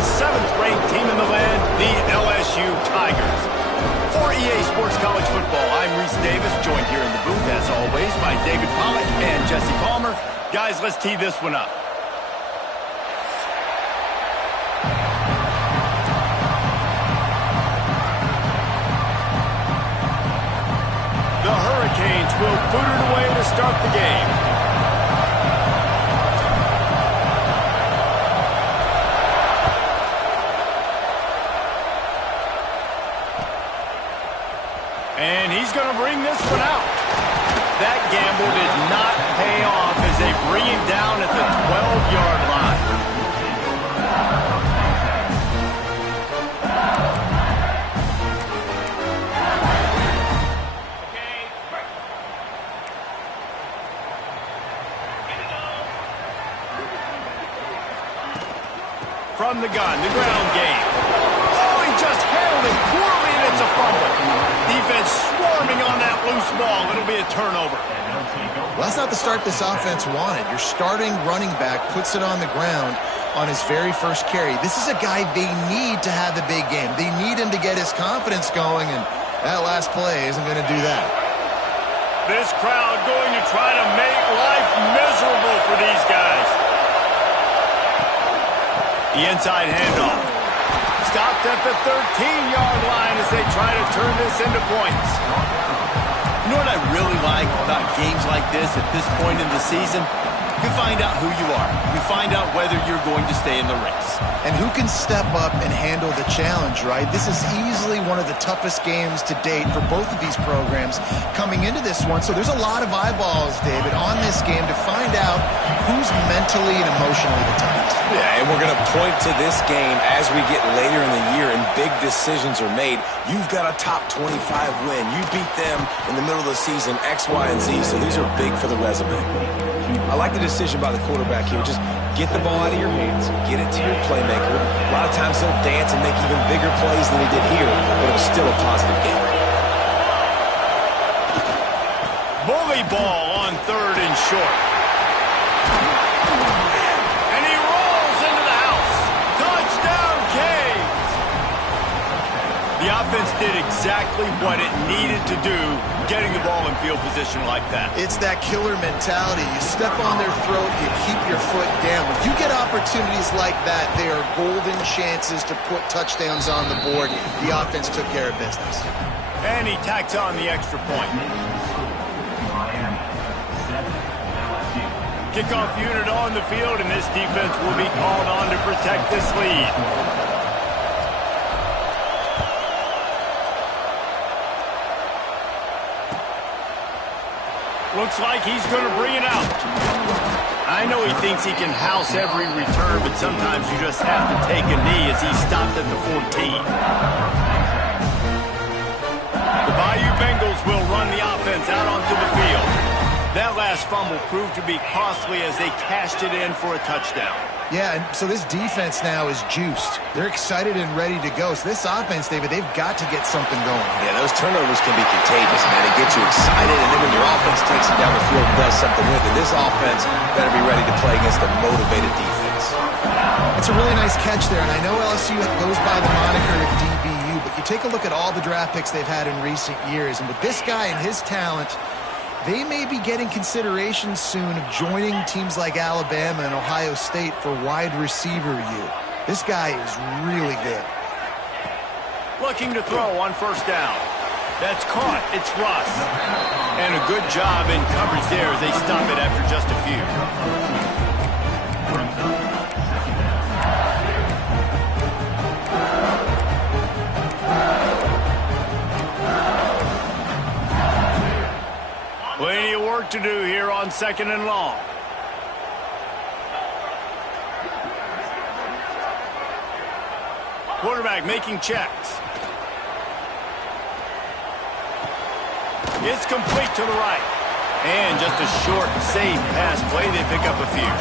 the 7th-ranked team in the land, the LSU Tigers. For EA Sports College Football, I'm Reese Davis, joined here in the booth, as always, by David Pollack and Jesse Palmer. Guys, let's tee this one up. The Hurricanes will boot it away to start the game. And he's going to bring this one out. That gamble did not pay off as they bring him down at the 12-yard line. From the gun, the ground game. Oh, he just handled it poorly, and it's a fumble. Defense swarming on that loose ball. It'll be a turnover. Well, that's not the start this offense wanted. Your starting running back puts it on the ground on his very first carry. This is a guy they need to have a big game. They need him to get his confidence going, and that last play isn't going to do that. This crowd going to try to make life miserable for these guys. The inside handoff. Stopped at the 13-yard line as they try to turn this into points. You know what I really like about games like this at this point in the season? You find out who you are. You find out whether you're going to stay in the race. And who can step up and handle the challenge, right? This is easily one of the toughest games to date for both of these programs coming into this one. So there's a lot of eyeballs, David, on this game to find out who's mentally and emotionally the toughest. Yeah, and we're going to point to this game as we get later in the year and big decisions are made. You've got a top 25 win. You beat them in the middle of the season, X, Y, and Z, so these are big for the resume. I like the decision by the quarterback here. Just get the ball out of your hands. Get it to your playmaker. A lot of times he'll dance and make even bigger plays than he did here, but it was still a positive game. Bully ball on 3rd and short. And he rolls into the house. Touchdown, Canes! The offense did exactly what it needed to do, getting the ball in field position like that. It's that killer mentality. You step on their throat, you keep your foot down. When you get opportunities like that, they are golden chances to put touchdowns on the board. The offense took care of business. And he tacks on the extra point. Kickoff unit on the field, and this defense will be called on to protect this lead. Looks like he's going to bring it out. I know he thinks he can house every return, but sometimes you just have to take a knee as he stopped at the 14. The Bayou Bengals will run the offense out onto the field. That last fumble proved to be costly as they cashed it in for a touchdown. Yeah, and so this defense now is juiced. They're excited and ready to go. So this offense, David, they've got to get something going. Yeah, those turnovers can be contagious, man. It gets you excited, and then when your offense takes it down the field and does something with it, this offense better be ready to play against a motivated defense. It's a really nice catch there, and I know LSU goes by the moniker of DBU, but you take a look at all the draft picks they've had in recent years, and with this guy and his talent, they may be getting consideration soon of joining teams like Alabama and Ohio State for wide receiver U. This guy is really good. Looking to throw on 1st down. That's caught. It's Russ. And a good job in coverage there as they stop it after just a few. Plenty of work to do here on 2nd and long. Quarterback making checks. It's complete to the right. And just a short, safe pass play. They pick up a few.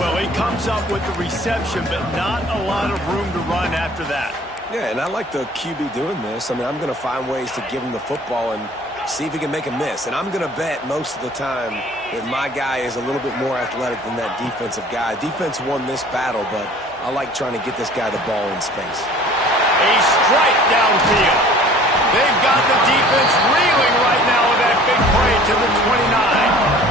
Well, he comes up with the reception, but not a lot of room to run after that. Yeah, and I like the QB doing this. I mean, I'm going to find ways to give him the football and see if he can make a miss. And I'm going to bet most of the time that my guy is a little bit more athletic than that defensive guy. Defense won this battle, but I like trying to get this guy the ball in space. A strike downfield. They've got the defense reeling right now with that big play to the 29.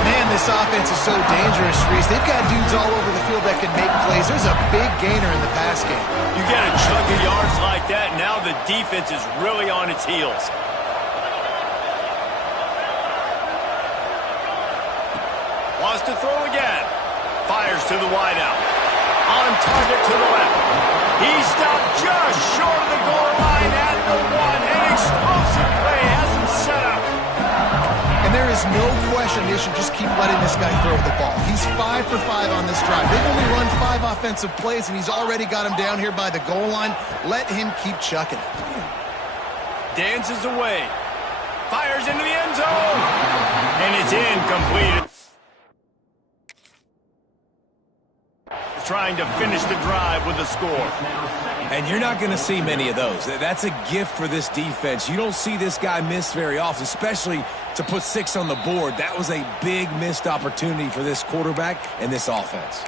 Man, this offense is so dangerous, Reese. They've got dudes all over the field that can make plays. There's a big gainer in the pass game. You get a chunk of yards like that, now the defense is really on its heels. Wants to throw again. Fires to the wideout. On target to the left. He stopped just short of the goal line at the one. An explosive play has him set up. And there is no question they should just keep letting this guy throw the ball. He's 5 for 5 on this drive. They've only run 5 offensive plays, and he's already got him down here by the goal line. Let him keep chucking it. Dances away. Fires into the end zone. And it's incomplete. Trying to finish the drive with a score. And you're not going to see many of those. That's a gift for this defense. You don't see this guy miss very often, especially to put 6 on the board. That was a big missed opportunity for this quarterback and this offense.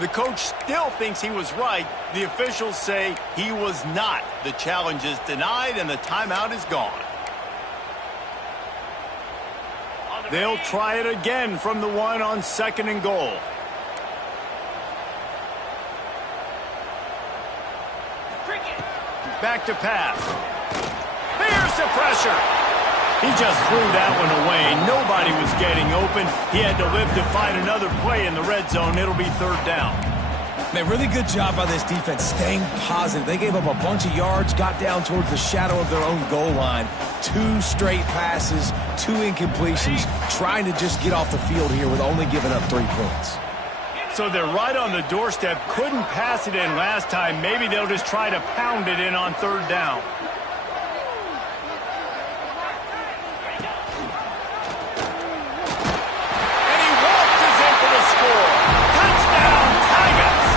The coach still thinks he was right. The officials say he was not. The challenge is denied and the timeout is gone. They'll try it again from the one on 2nd and goal. Back to pass. There's the pressure. He just threw that one away. Nobody was getting open. He had to live to find another play in the red zone. It'll be 3rd down. Man, really good job by this defense staying positive. They gave up a bunch of yards, got down towards the shadow of their own goal line. 2 straight passes, 2 incompletions, trying to just get off the field here with only giving up 3 points. So they're right on the doorstep. Couldn't pass it in last time. Maybe they'll just try to pound it in on 3rd down. And he waltzes in for the score. Touchdown, Tigers!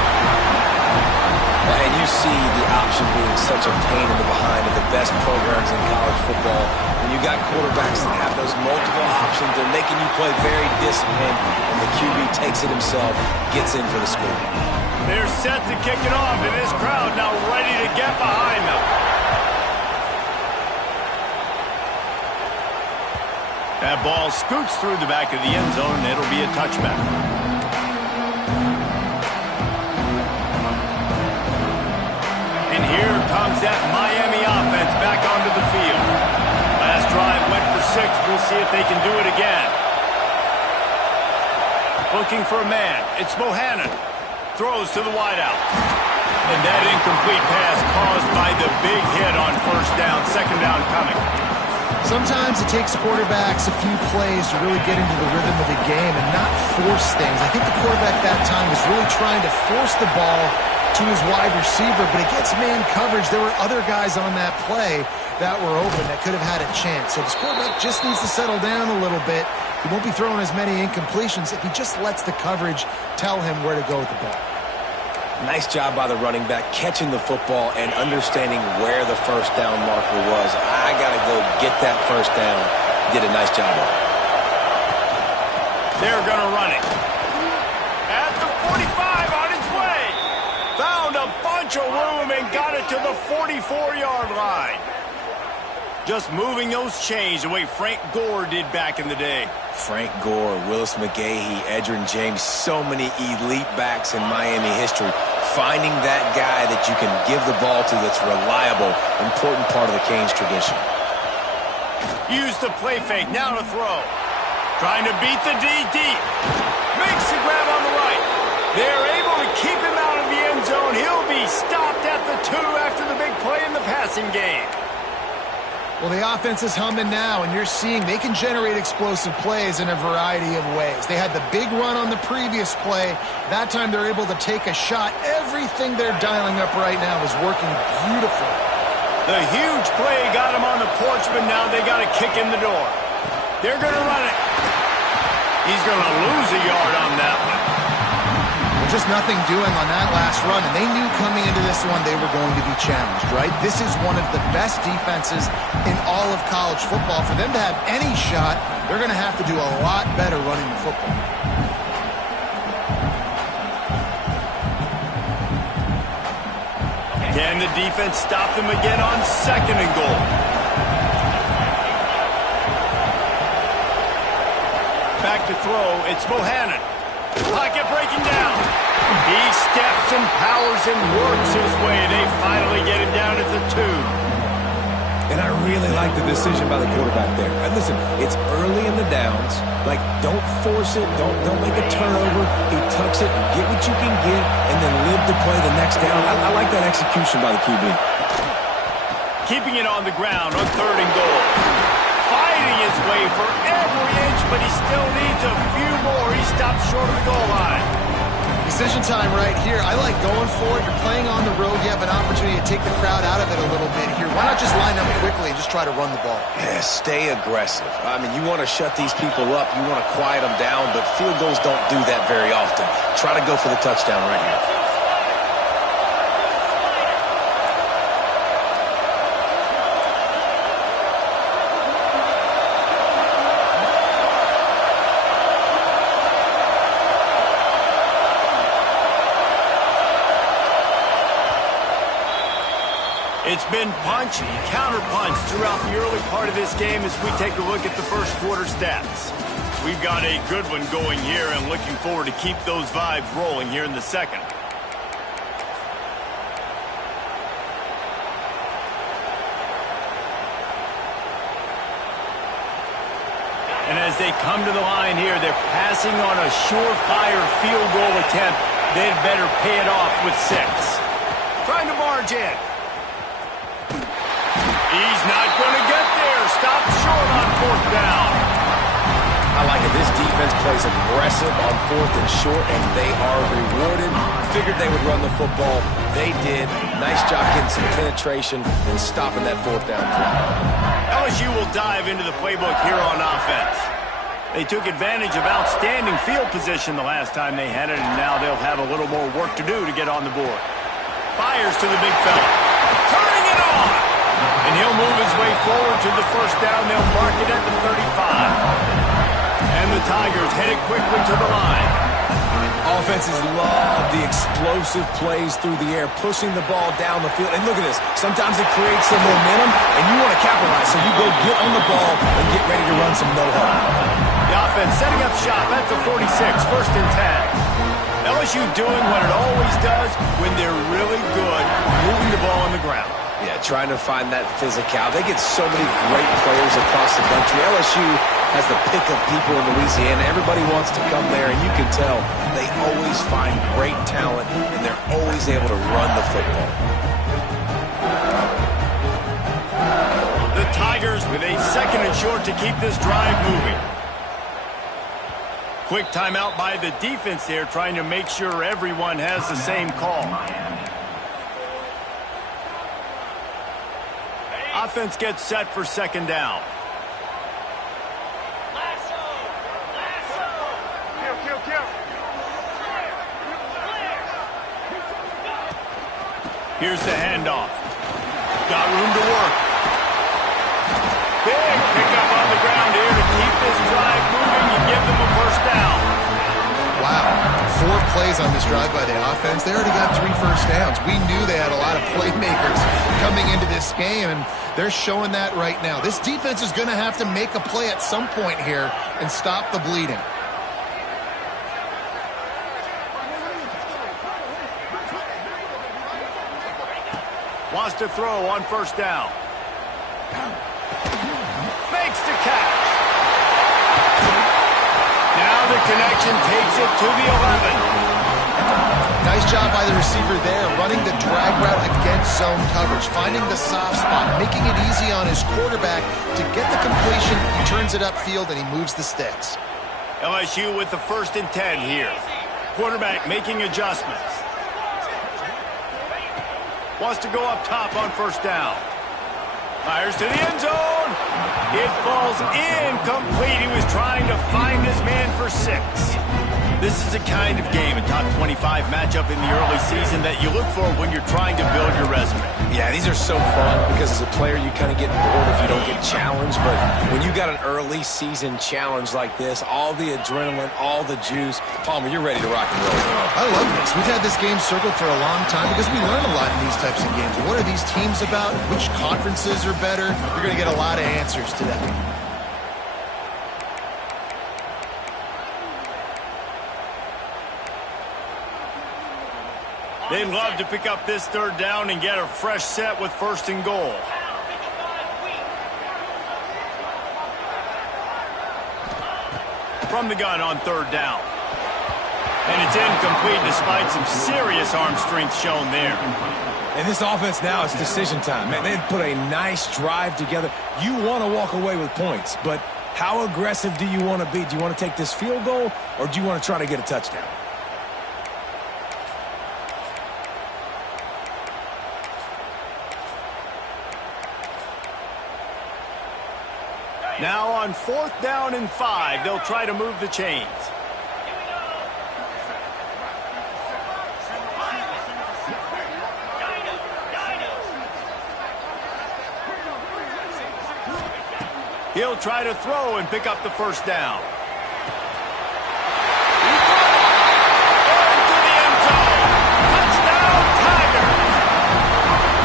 And you see the option being such a pain in the behind of the best programs in college football. When you got quarterbacks that have those multiple options, they're making you play very disciplined, and the QB takes it himself, gets in for the score. They're set to kick it off, and this crowd now ready to get behind them. That ball scoots through the back of the end zone, and it'll be a touchback. And here comes that Miami offense back onto the field. Last drive went for 6. We'll see if they can do it again. Looking for a man. It's Bohannon. Throws to the wideout. And that incomplete pass caused by the big hit on 1st down. 2nd down coming. Sometimes it takes quarterbacks a few plays to really get into the rhythm of the game and not force things. I think the quarterback that time was really trying to force the ball to his wide receiver, but against man coverage, there were other guys on that play that were open that could have had a chance. So this quarterback just needs to settle down a little bit. He won't be throwing as many incompletions if he just lets the coverage tell him where to go with the ball. Nice job by the running back, catching the football and understanding where the 1st down marker was. I got to go get that 1st down. Did a nice job of it. They're going to run it. At the 45 on its way. Found a bunch of room and got it to the 44-yard line. Just moving those chains the way Frank Gore did back in the day. Frank Gore, Willis McGahee, Edgerrin James, so many elite backs in Miami history. Finding that guy that you can give the ball to that's reliable, important part of the Canes tradition. Use the play fake, now to throw. Trying to beat the D deep. Makes the grab on the right. They're able to keep him out of the end zone. He'll be stopped at the 2 after the big play in the passing game. Well, the offense is humming now, and you're seeing they can generate explosive plays in a variety of ways. They had the big run on the previous play. That time they're able to take a shot. Everything they're dialing up right now is working beautifully. The huge play got him on the porch, but now they got a kick in the door. They're going to run it. He's going to lose a yard on that one. Well, just was nothing doing on that last run, and they knew coming into this one they were going to be challenged, right? This is one of the best defenses in all of college football. For them to have any shot, they're going to have to do a lot better running the football. Can the defense stop them again on 2nd and goal? Back to throw, it's Bohannon. Pocket breaking down. He steps and powers and works his way. They finally get him down at the 2. And I really like the decision by the quarterback there. And listen, it's early in the downs. Like, don't force it. Don't make a turnover. He tucks it, get what you can get, and then live to play the next down. I like that execution by the QB. Keeping it on the ground on 3rd and goal. Fighting his way for every inch, but he still needs a few more. He stops short of the goal line. Decision time right here. I like going for it. You're playing on the road. You have an opportunity to take the crowd out of it a little bit here. Why not just line up quickly and just try to run the ball? Yeah, stay aggressive. I mean, you want to shut these people up. You want to quiet them down, but field goals don't do that very often. Try to go for the touchdown right here. It's been punch, counter-punch throughout the early part of this game as we take a look at the first quarter stats. We've got a good one going here and looking forward to keep those vibes rolling here in the second. And as they come to the line here, they're passing on a surefire field goal attempt. They'd better pay it off with 6. Trying to barge in. He's not going to get there. Stop short on 4th down. I like it. This defense plays aggressive on 4th and short, and they are rewarded. Figured they would run the football. They did. Nice job getting some penetration and stopping that 4th down play. LSU will dive into the playbook here on offense. They took advantage of outstanding field position the last time they had it, and now they'll have a little more work to do to get on the board. Fires to the big fella. Turning it on. And he'll move his way forward to the 1st down. They'll mark it at the 35. And the Tigers headed quickly to the line. Offenses love the explosive plays through the air, pushing the ball down the field. And look at this. Sometimes it creates some momentum, and you want to capitalize. So you go get on the ball and get ready to run some no-huddle. The offense setting up shop at the 46, 1st and 10. LSU doing what it always does when they're really good, moving the ball on the ground. Yeah, trying to find that physical. They get so many great players across the country. LSU has the pick of people in Louisiana. Everybody wants to come there, and you can tell they always find great talent, and they're always able to run the football. The Tigers with a 2nd and short to keep this drive moving. Quick timeout by the defense there, trying to make sure everyone has the same call. Offense gets set for 2nd down. Here's the handoff. Got room to work. Big pickup on the ground here to keep this drive moving and give them a 1st down. Wow. 4 plays on this drive by the offense. They already got 3 first downs. We knew they had a lot of playmakers coming into this game, and they're showing that right now. This defense is going to have to make a play at some point here and stop the bleeding. Wants to throw on 1st down. Makes the catch. Now the connection takes it to the 11. Nice job by the receiver there, running the drag route against zone coverage, finding the soft spot, making it easy on his quarterback to get the completion. He turns it upfield, and he moves the sticks. LSU with the 1st and 10 here. Quarterback making adjustments. Wants to go up top on 1st down. Fires to the end zone. It falls incomplete. He was trying to find his man for 6. This is the kind of game, a top 25 matchup in the early season, that you look for when you're trying to build your resume. Yeah, these are so fun because as a player, you kind of get bored if you don't get challenged. But when you got an early season challenge like this, all the adrenaline, all the juice, Palmer, you're ready to rock and roll. I love this. We've had this game circled for a long time because we learn a lot in these types of games. What are these teams about? Which conferences are better? You're going to get a lot of answers today. They'd love to pick up this third down and get a fresh set with 1st and goal. From the gun on 3rd down. And it's incomplete despite some serious arm strength shown there. And this offense now, it's decision time. Man, they put a nice drive together. You want to walk away with points, but how aggressive do you want to be? Do you want to take this field goal, or do you want to try to get a touchdown? Now on 4th down and 5, they'll try to move the chains. He'll try to throw and pick up the 1st down. Into the end zone. Touchdown, Tigers!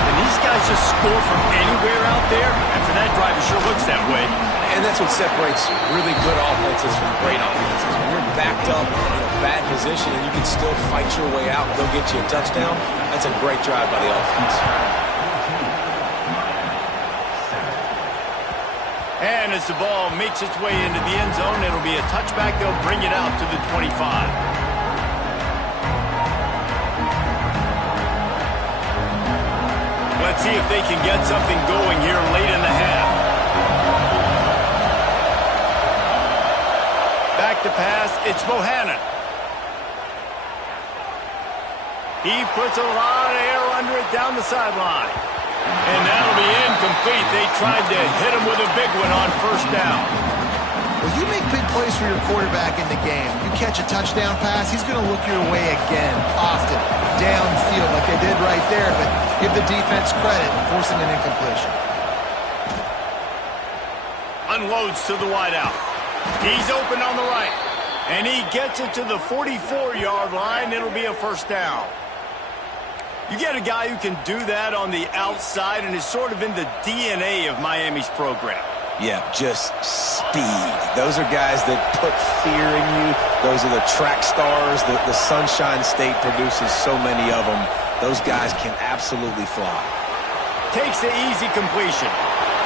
And these guys just score from anywhere out there. After that drive, it sure looks that way. And that's what separates really good offenses from great offenses. When you're backed up in a bad position and you can still fight your way out and go get you a touchdown, that's a great drive by the offense. And as the ball makes its way into the end zone, it'll be a touchback. They'll bring it out to the 25. Let's see if they can get something going here late in the half. Back to pass, it's Bohannon. He puts a lot of air under it down the sideline. And that'll be incomplete. They tried to hit him with a big one on 1st down. Well, you make big plays for your quarterback in the game. You catch a touchdown pass, he's going to look your way again, often, downfield like they did right there, but give the defense credit forcing an incompletion. Unloads to the wideout. He's open on the right. And he gets it to the 44-yard line. It'll be a 1st down. You get a guy who can do that on the outside and is sort of in the DNA of Miami's program. Yeah, just speed. Those are guys that put fear in you. Those are the track stars. The Sunshine State produces so many of them. Those guys can absolutely fly. Takes the easy completion.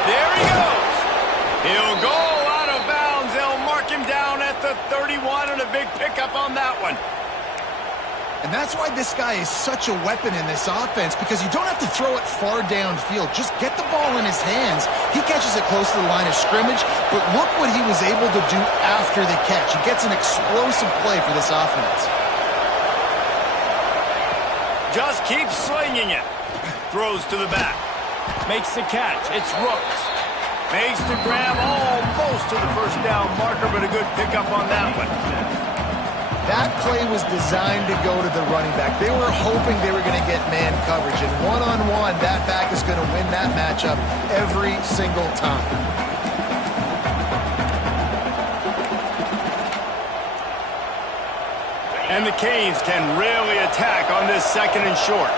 There he goes. He'll go out of bounds. They'll mark him down at the 31 and a big pickup on that one. And that's why this guy is such a weapon in this offense, because you don't have to throw it far downfield. Just get the ball in his hands. He catches it close to the line of scrimmage, but look what he was able to do after the catch. He gets an explosive play for this offense. Just keeps slinging it. Throws to the back. Makes the catch. It's Rooks. Makes the grab almost to the 1st down marker, but a good pickup on that one. That play was designed to go to the running back. They were hoping they were going to get man coverage, and one-on-one, that back is going to win that matchup every single time. And the Canes can really attack on this 2nd and short.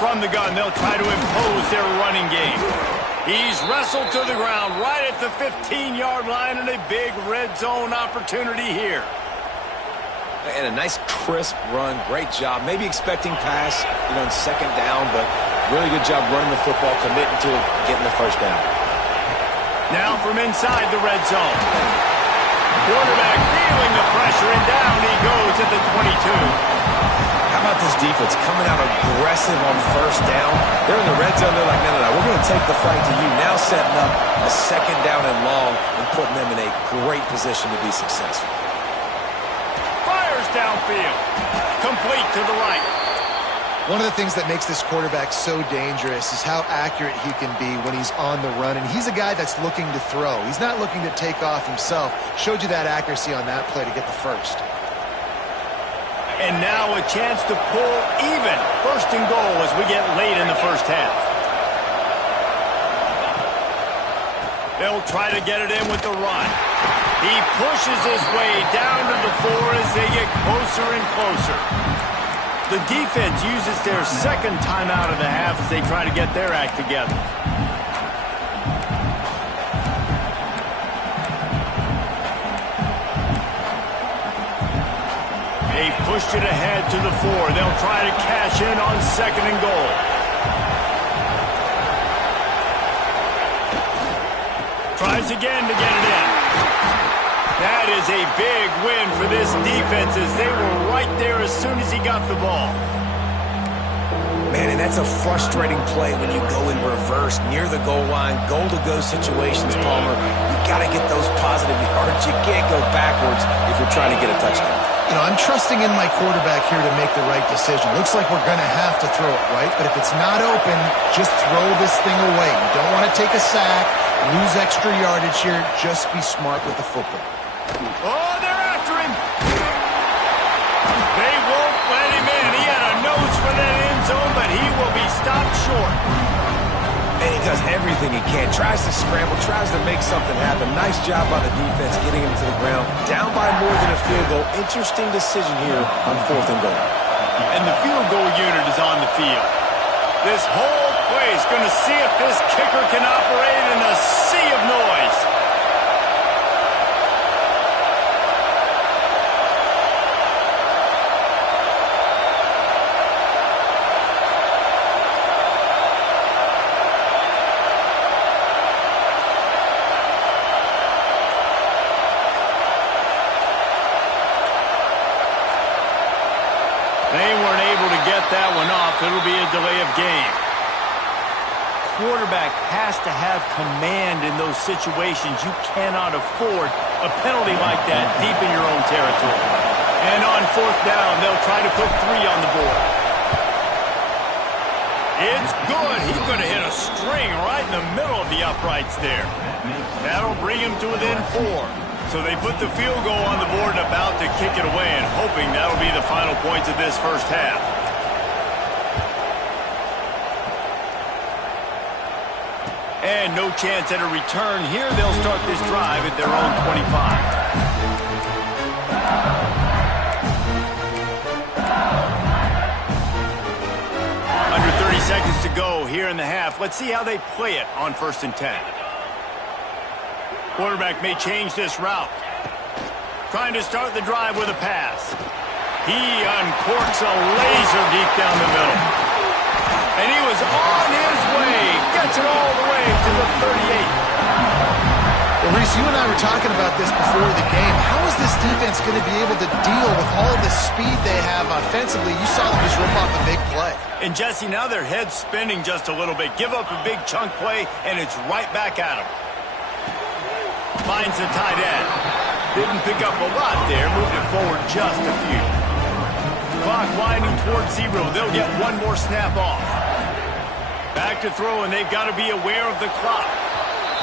From the gun, they'll try to impose their running game. He's wrestled to the ground right at the 15-yard line, and a big red zone opportunity here. And a nice crisp run. Great job. Maybe expecting pass, in 2nd down, but really good job running the football, committing to it, getting the 1st down. Now from inside the red zone. Quarterback feeling the pressure, and down he goes at the 22. How about this defense coming out aggressive on 1st down? They're in the red zone. They're like, no, we're going to take the fight to you. Now setting up a 2nd down and long and putting them in a great position to be successful. Fires downfield. Complete to the right. One of the things that makes this quarterback so dangerous is how accurate he can be when he's on the run. And he's a guy that's looking to throw. He's not looking to take off himself. Showed you that accuracy on that play to get the first. And now a chance to pull even. First and goal as we get late in the first half. They'll try to get it in with the run. He pushes his way down to the 4 as they get closer and closer. The defense uses their second timeout of the half as they try to get their act together. They pushed it ahead to the 4. They'll try to cash in on second and goal. Tries again to get it in. That is a big win for this defense as they were right there as soon as he got the ball. Man, and that's a frustrating play when you go in reverse near the goal line, goal-to-go situations, Palmer. You got to get those positive yards. You can't go backwards if you're trying to get a touchdown. You know, I'm trusting in my quarterback here to make the right decision. Looks like we're going to have to throw it, right? But if it's not open, just throw this thing away. You don't want to take a sack, lose extra yardage here. Just be smart with the football. Oh, they're after him. They won't let him in. He had a nose for that end zone, but he will be stopped short. And he does everything he can. Tries to scramble, tries to make something happen. Nice job by the defense getting him to the ground. Down by more than a field goal. Interesting decision here on 4th and goal. And the field goal unit is on the field. This whole play is going to see if this kicker can operate in a sea of noise. They weren't able to get that one off. It'll be a delay of game. Quarterback has to have command in those situations. You cannot afford a penalty like that deep in your own territory. And on 4th down, they'll try to put 3 on the board. It's good. He could have hit a string right in the middle of the uprights there. That'll bring him to within 4. So they put the field goal on the board and about to kick it away and hoping that'll be the final points of this first half. And no chance at a return here. They'll start this drive at their own 25. Under 30 seconds to go here in the half. Let's see how they play it on 1st and 10. Quarterback may change this route. Trying to start the drive with a pass. He uncorks a laser deep down the middle. And he was on his way. Gets it all the way to the 38. Well, Reese, you and I were talking about this before the game. How is this defense going to be able to deal with all the speed they have offensively? You saw them just rip off a big play. And, Jesse, now their head's spinning just a little bit. Give up a big chunk play, and it's right back at them. Finds the tight end. Didn't pick up a lot there. Moved it forward just a few. Clock winding towards 0. They'll get one more snap off. Back to throw, and they've got to be aware of the clock.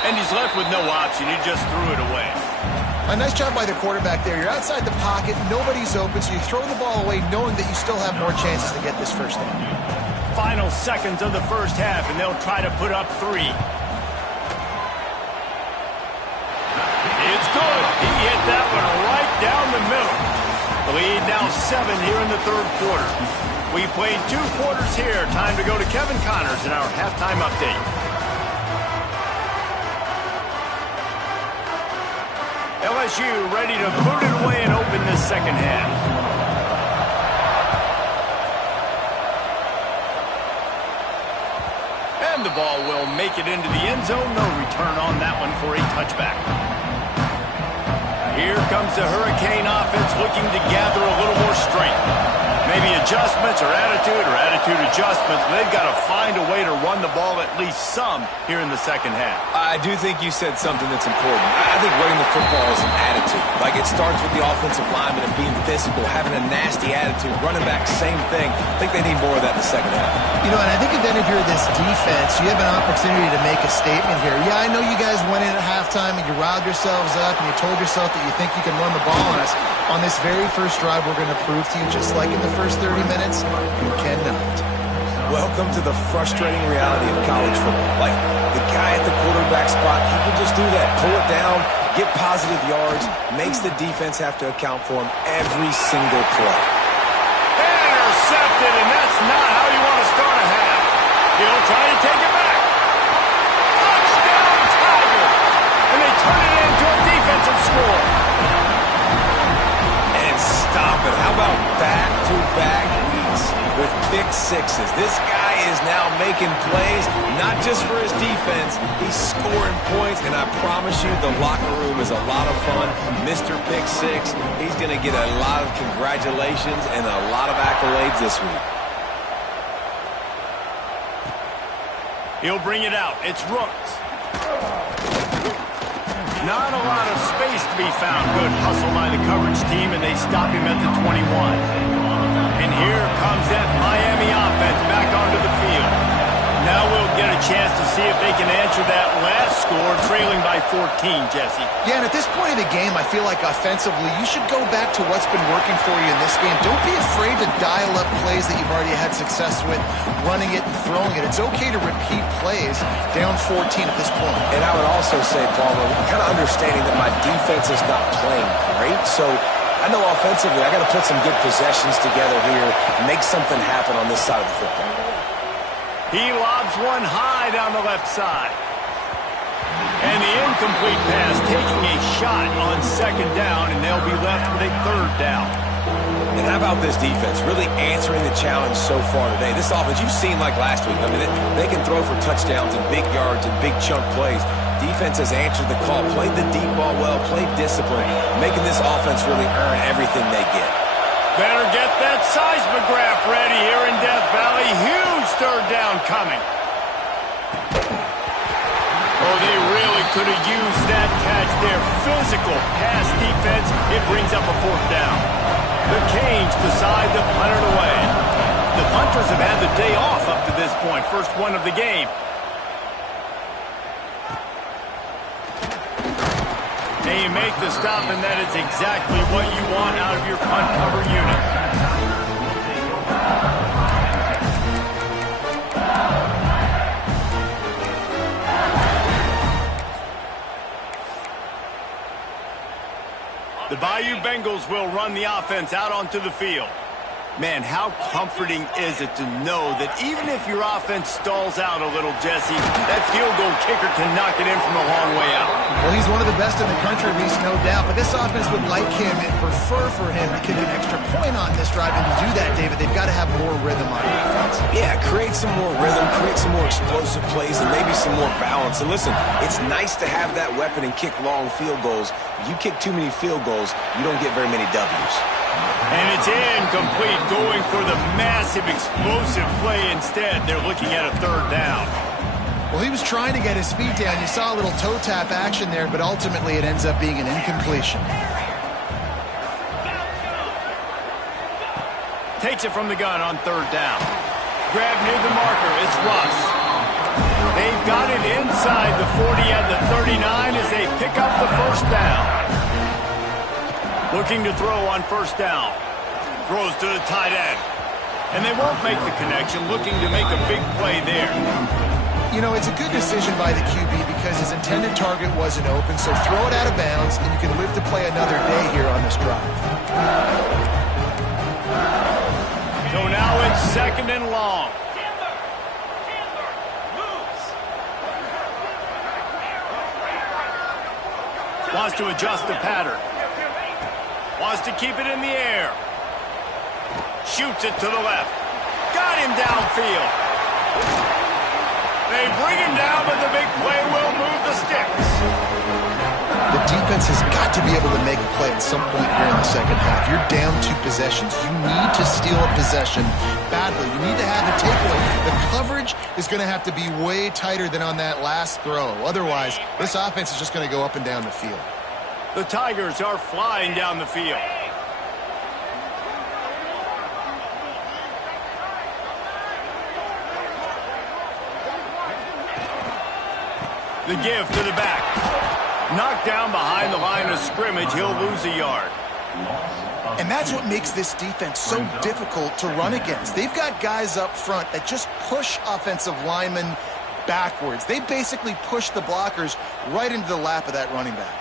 And he's left with no option. He just threw it away. A nice job by the quarterback there. You're outside the pocket. Nobody's open, so you throw the ball away knowing that you still have more chances to get this first down. Final seconds of the first half, and they'll try to put up 3. It's good. He hit that one right down the middle. The lead now 7 here in the 3rd quarter. We played 2 quarters here. Time to go to Kevin Connors in our halftime update. LSU ready to boot it away and open this second half. And the ball will make it into the end zone. No return on that one for a touchback. Here comes the Hurricane offense looking to gather a little more strength. Maybe adjustments or attitude adjustments. They've got to find a way to run the ball at least some here in the second half. I do think you said something that's important. I think running the football is an attitude. Like, it starts with the offensive lineman and being physical, having a nasty attitude. Running back, same thing. I think they need more of that in the second half. You know, and I think then if you're this defense, you have an opportunity to make a statement here. Yeah, I know you guys went in at halftime and you riled yourselves up and you told yourself that you think you can run the ball on us. On this very first drive, we're going to prove to you, just like in the first 30 minutes, you cannot. Welcome to the frustrating reality of college football. Like, the guy at the quarterback spot, he can just do that. Pull it down, get positive yards, makes the defense have to account for him every single play. Intercepted, and that's not how you want to start a half. He'll try to take it back. Touchdown, Tiger! And they turn it into a defensive score. And stop it. How about back-to-back weeks with pick sixes? This guy is now making plays, not just for his defense. He's scoring points, and I promise you the locker room is a lot of fun. Mr. Pick Six, he's going to get a lot of congratulations and a lot of accolades this week. He'll bring it out. It's Rooks. Not a lot of space to be found. Good hustle by the coverage team, and they stop him at the 21. And here comes that Miami offense back onto the field. Now we'll get a chance to see if they can answer that last score, trailing by 14, Jesse. Yeah, and at this point of the game, I feel like offensively, you should go back to what's been working for you in this game. Don't be afraid to dial up plays that you've already had success with, running it and throwing it. It's okay to repeat plays down 14 at this point. And I would also say, Palmer, kind of understanding that my defense is not playing great, so I know offensively I got to put some good possessions together here, make something happen on this side of the football. He lobs one high down the left side. And the incomplete pass taking a shot on second down, and they'll be left with a third down. And how about this defense really answering the challenge so far today? This offense, you've seen like last week. I mean, they can throw for touchdowns and big yards and big chunk plays. Defense has answered the call, played the deep ball well, played discipline, making this offense really earn everything they get. Better get that seismograph ready here in Death Valley. Huge third down coming. Oh, they really could have used that catch there. Physical pass defense. It brings up a fourth down. The Canes decide to punt it away. The punters have had the day off up to this point. First one of the game. And you make the stop, and that is exactly what you want out of your punt cover unit. The Bayou Bengals will run the offense out onto the field. Man, how comforting is it to know that even if your offense stalls out a little, Jesse, that field goal kicker can knock it in from a long way out. Well, he's one of the best in the country, Reese, no doubt. But this offense would like him and prefer for him to kick an extra point on this drive. And to do that, David, they've got to have more rhythm on offense. Yeah, create some more rhythm, create some more explosive plays, and maybe some more balance. And listen, it's nice to have that weapon and kick long field goals. If you kick too many field goals, you don't get very many W's. And it's incomplete, going for the massive explosive play instead. They're looking at a third down. Well, he was trying to get his feet down. You saw a little toe tap action there, but ultimately it ends up being an incompletion. Takes it from the gun on third down. Grab near the marker. It's Russ. They've got it inside the 40 and the 39 as they pick up the first down. Looking to throw on first down. Throws to the tight end. And they won't make the connection, looking to make a big play there. You know, it's a good decision by the QB because his intended target wasn't open, so throw it out of bounds, and you can live to play another day here on this drive. So now it's second and long. Wants to adjust the pattern. Wants to keep it in the air. Shoots it to the left. Got him downfield. They bring him down, but the big play will move the sticks. the defense has got to be able to make a play at some point here in the second half. You're down 2 possessions. You need to steal a possession badly. You need to have a takeaway. The coverage is going to have to be way tighter than on that last throw. Otherwise, this offense is just going to go up and down the field. The Tigers are flying down the field. The give to the back. Knocked down behind the line of scrimmage. He'll lose a yard. And that's what makes this defense so difficult to run against. They've got guys up front that just push offensive linemen backwards. They basically push the blockers right into the lap of that running back.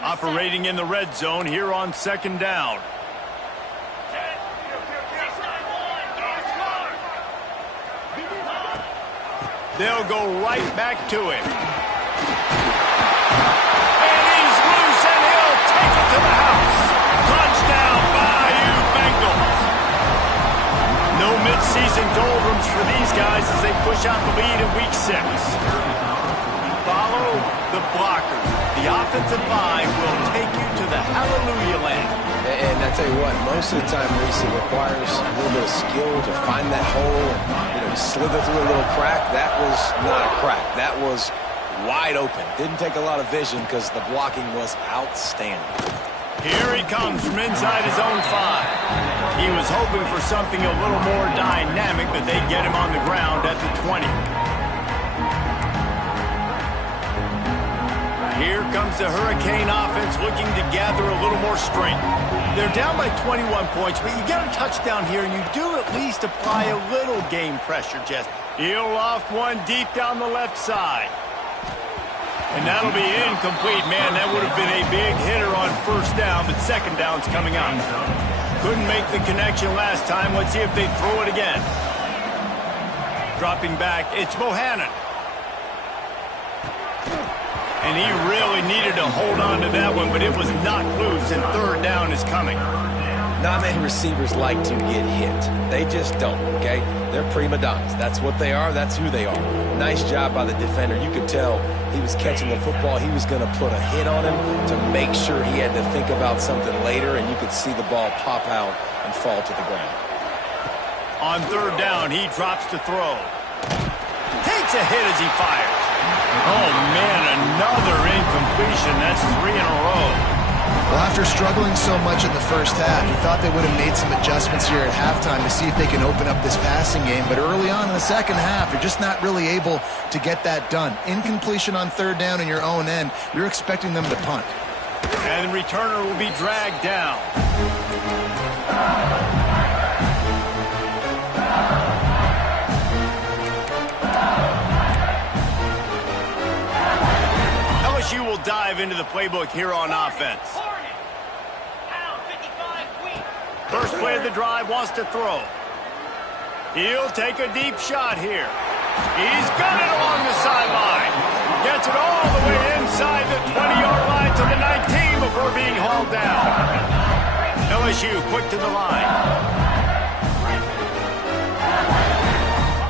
Operating in the red zone here on second down. They'll go right back to him. And he's loose, and he'll take it to the house. Touchdown, Bayou Bengals. No midseason doldrums for these guys as they push out the lead in Week 6. Follow the blockers. The offensive line will take you to the hallelujah land. And I tell you what, most of the time, Reese, it requires a little bit of skill to find that hole and slither through a little crack. That was not a crack. That was wide open. Didn't take a lot of vision because the blocking was outstanding. Here he comes from inside his own 5. He was hoping for something a little more dynamic, but they get him on the ground at the 20. Here comes the Hurricane offense looking to gather a little more strength. They're down by 21 points, but you get a touchdown here, and you do at least apply a little game pressure, Jess. He'll loft one deep down the left side. And that'll be incomplete. Man, that would have been a big hitter on first down, but second down's coming up. Couldn't make the connection last time. Let's see if they throw it again. Dropping back, it's Bohannon. And he really needed to hold on to that one, but it was knocked loose, and third down is coming. Not many receivers like to get hit. They just don't, okay? They're prima donnas. That's what they are. That's who they are. Nice job by the defender. You could tell he was catching the football. He was going to put a hit on him to make sure he had to think about something later, and you could see the ball pop out and fall to the ground. On third down, he drops to throw. Takes a hit as he fires. Oh, man, another incompletion. That's 3 in a row. Well, after struggling so much in the first half, you thought they would have made some adjustments here at halftime to see if they can open up this passing game. But early on in the second half, you're just not really able to get that done. Incompletion on third down in your own end, you're expecting them to punt. And the returner will be dragged down. LSU will dive into the playbook here on offense. First play of the drive, wants to throw. He'll take a deep shot here. He's got it along the sideline. Gets it all the way inside the 20-yard line to the 19 before being hauled down. LSU quick to the line.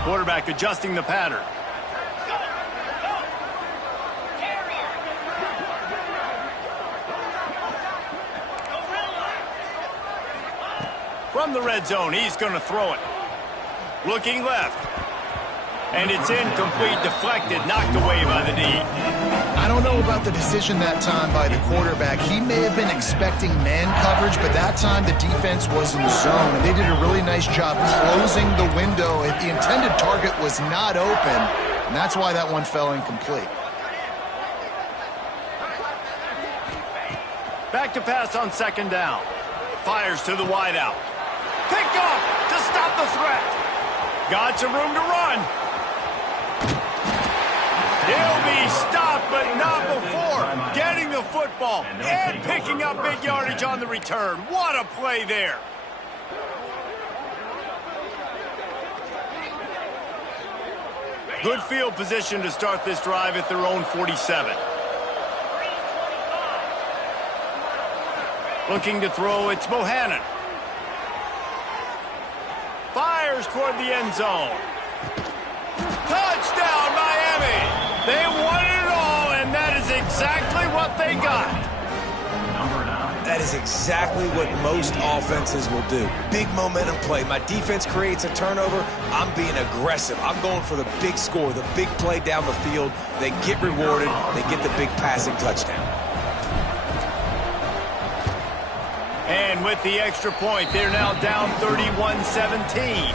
Quarterback adjusting the pattern. From the red zone, he's going to throw it. Looking left. And it's incomplete, deflected, knocked away by the D. I don't know about the decision that time by the quarterback. He may have been expecting man coverage, but that time the defense was in zone, and they did a really nice job closing the window. The intended target was not open, and that's why that one fell incomplete. Back to pass on second down. Fires to the wideout. Picked off to stop the threat. Got some room to run. He'll be stopped, but not before getting the football and picking up big yardage on the return. What a play there. Good field position to start this drive at their own 47. Looking to throw, it's Bohannon. Fires toward the end zone. Touchdown, Miami! They won it all, and that is exactly what they got. That is exactly what most offenses will do. Big momentum play. My defense creates a turnover. I'm being aggressive. I'm going for the big score, the big play down the field. They get rewarded. They get the big passing touchdown. And with the extra point, they're now down 31-17.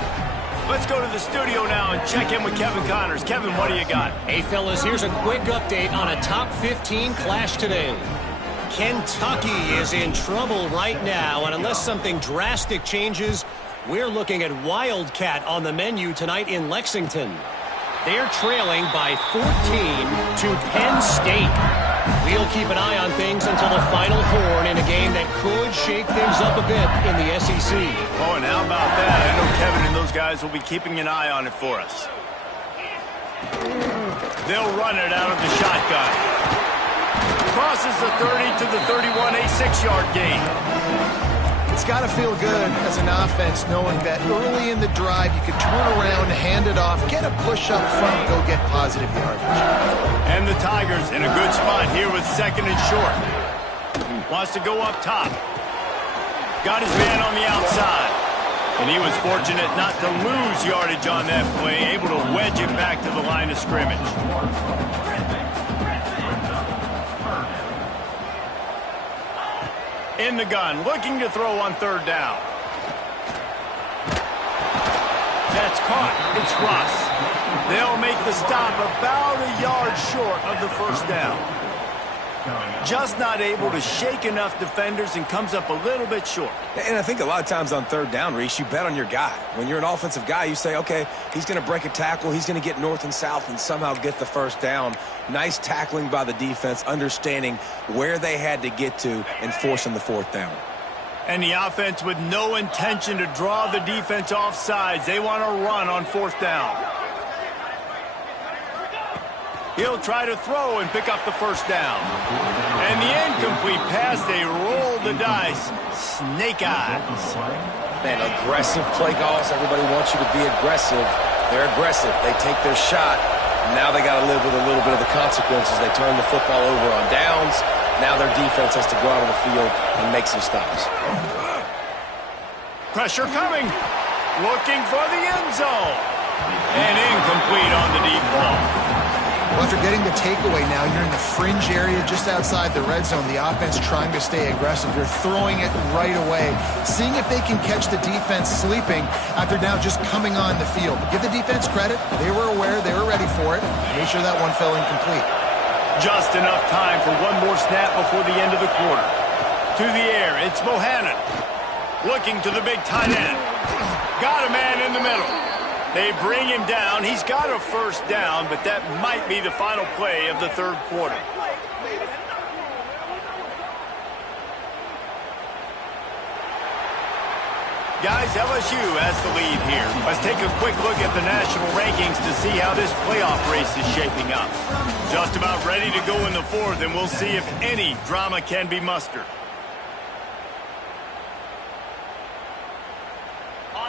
Let's go to the studio now and check in with Kevin Connors. Kevin, what do you got? Hey, fellas, here's a quick update on a top 15 clash today. Kentucky is in trouble right now, and unless something drastic changes, we're looking at Wildcat on the menu tonight in Lexington. They're trailing by 14 to Penn State. We'll keep an eye on things until the final horn in a game that could shake things up a bit in the SEC. Oh, and how about that? I know Kevin and those guys will be keeping an eye on it for us. They'll run it out of the shotgun. Crosses the 30 to the 31, a 6-yard gain. It's got to feel good as an offense knowing that early in the drive you can turn around, hand it off, get a push up front, go get positive yardage. And the Tigers in a good spot here with second and short. Wants to go up top. Got his man on the outside. And he was fortunate not to lose yardage on that play, able to wedge it back to the line of scrimmage. In the gun, looking to throw on third down. That's caught. It's Russ. They'll make the stop about a yard short of the first down. Just not able to shake enough defenders and comes up a little bit short. And I think a lot of times on third down, Reese, you bet on your guy. When you're an offensive guy, you say, okay, he's going to break a tackle, he's going to get north and south and somehow get the first down. Nice tackling by the defense, understanding where they had to get to and forcing the fourth down. And the offense with no intention to draw the defense off sides. They want to run on fourth down. He'll try to throw and pick up the first down. And the incomplete pass, they roll the dice. Snake eyes. Man, aggressive play calls. Everybody wants you to be aggressive. They're aggressive. They take their shot. Now they got to live with a little bit of the consequences. They turn the football over on downs. Now their defense has to go out on the field and make some stops. Pressure coming. Looking for the end zone. And incomplete on the deep ball. Well, after getting the takeaway now, you're in the fringe area just outside the red zone. The offense trying to stay aggressive. You're throwing it right away, seeing if they can catch the defense sleeping after now just coming on the field. Give the defense credit. They were aware. They were ready for it. Made sure that one fell incomplete. Just enough time for one more snap before the end of the quarter. To the air, it's Bohannon. Looking to the big tight end. Got a man in the middle. They bring him down. He's got a first down, but that might be the final play of the third quarter. Guys, LSU has the lead here. Let's take a quick look at the national rankings to see how this playoff race is shaping up. Just about ready to go in the fourth, and we'll see if any drama can be mustered.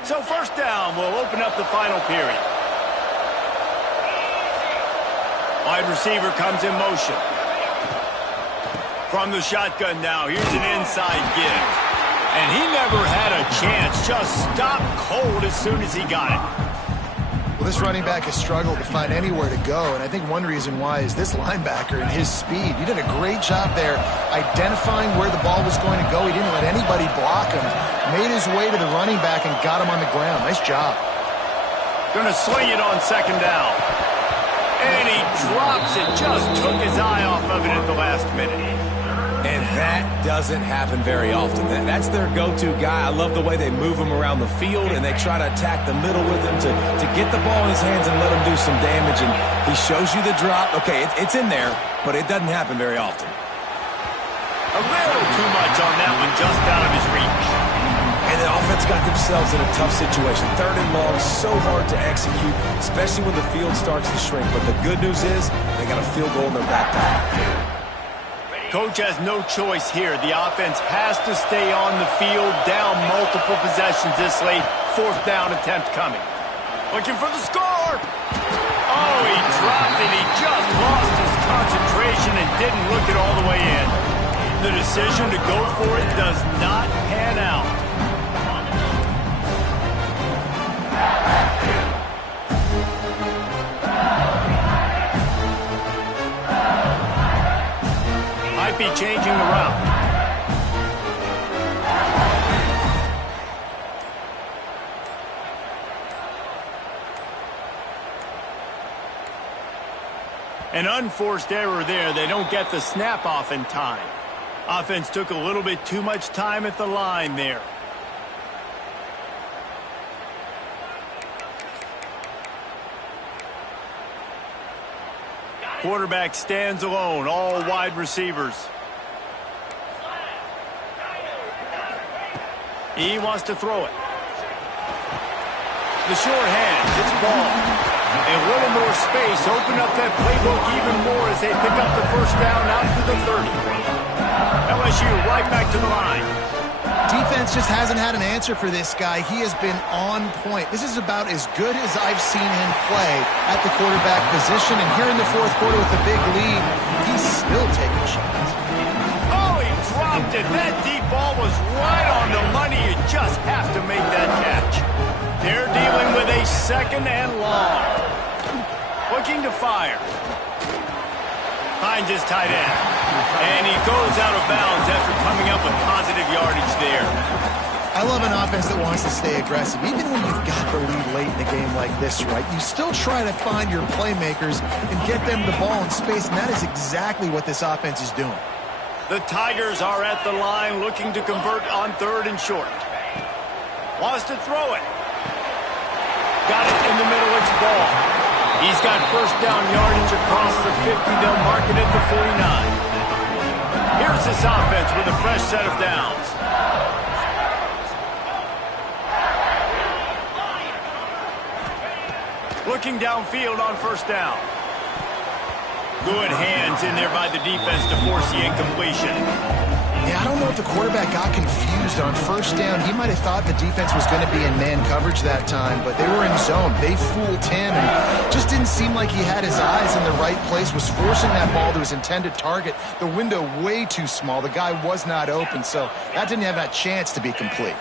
So first down will open up the final period. Wide receiver comes in motion. From the shotgun now, here's an inside give. And he never had a chance, just stopped cold as soon as he got it. Well, this running back has struggled to find anywhere to go, and I think one reason why is this linebacker and his speed. He did a great job there identifying where the ball was going to go. He didn't let anybody block him. Made his way to the running back and got him on the ground. Nice job. Going to sling it on second down. And he drops it. Just took his eye off of it at the last minute. And that doesn't happen very often. That's their go-to guy. I love the way they move him around the field, and they try to attack the middle with him to get the ball in his hands and let him do some damage. And he shows you the drop. Okay, it's in there, but it doesn't happen very often. A little too much on that one, just out of his reach. And And the offense got themselves in a tough situation. 3rd and long, so hard to execute, especially when the field starts to shrink. But the good news is they got a field goal in their back pocket. Coach has no choice here. The offense has to stay on the field, down multiple possessions this late. 4th down attempt coming. Looking for the score. Oh, he dropped it. He just lost his concentration and didn't look it all the way in. The decision to go for it does not pan out. Might be changing the route. An unforced error there. They don't get the snap off in time. Offense took a little bit too much time at the line there. Quarterback stands alone, all wide receivers. He wants to throw it. The short hands, it's ball. A little more space, open up that playbook even more as they pick up the 1st down out to the 30. LSU right back to the line. Defense just hasn't had an answer for this guy. He has been on point. This is about as good as I've seen him play at the quarterback position. And here in the 4th quarter with a big lead, he's still taking shots. Oh, he dropped it. That deep ball was right on the money. You just have to make that catch. They're dealing with a 2nd and long. Looking to fire. Finds his tight end. And he goes out of bounds after coming up with positive yardage there. I love an offense that wants to stay aggressive. Even when you've got the lead late in a game like this, right, you still try to find your playmakers and get them the ball in space, and that is exactly what this offense is doing. The Tigers are at the line looking to convert on 3rd and short. Wants to throw it. Got it in the middle, it's ball. He's got 1st down yardage across the 50. They'll mark it at the 49. Here's this offense with a fresh set of downs. Looking downfield on 1st down. Good hands in there by the defense to force the incompletion. Yeah, I don't know if the quarterback got confused on 1st down. He might have thought the defense was going to be in man coverage that time, but they were in zone. They fooled him and just didn't seem like he had his eyes in the right place, was forcing that ball to his intended target. The window way too small. The guy was not open, so that didn't have that chance to be complete.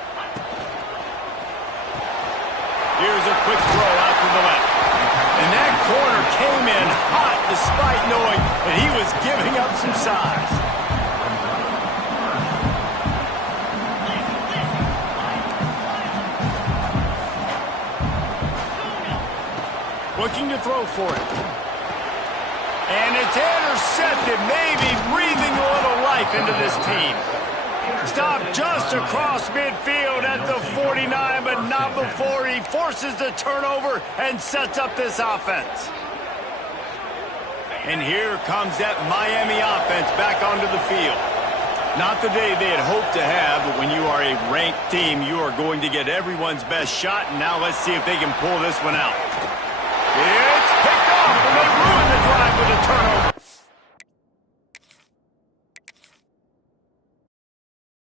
Here's a quick throw out to the left. And that corner came in hot despite knowing that he was giving up some size. Looking to throw for it. And it's intercepted, maybe breathing a little life into this team. Stopped just across midfield at the 49, but not before he forces the turnover and sets up this offense. And here comes that Miami offense back onto the field. Not the day they had hoped to have, but when you are a ranked team, you are going to get everyone's best shot. And now let's see if they can pull this one out. It's picked off, and they ruin the drive with a turnover.